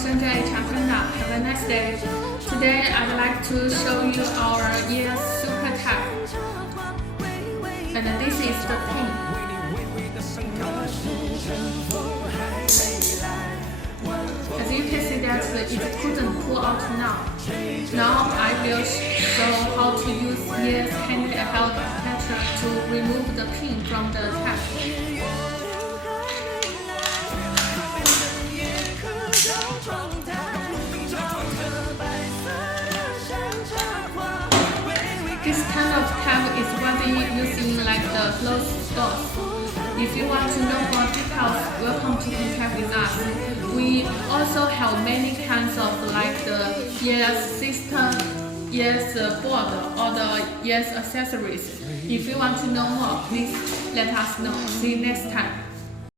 Shenzhen Hr-tenda. Have a nice day. Today I'd like to show you our EAS Super Tech. And this is the pin. As you can see that it couldn't pull out now. Now I will show how to use EAS handheld detacher to remove the pin from the tap. This kind of tab is widely used in like the clothes stores. If you want to know more details, welcome to contact with us. We also have many kinds of like the EAS system, EAS board, or the EAS accessories. If you want to know more, please let us know. See you next time.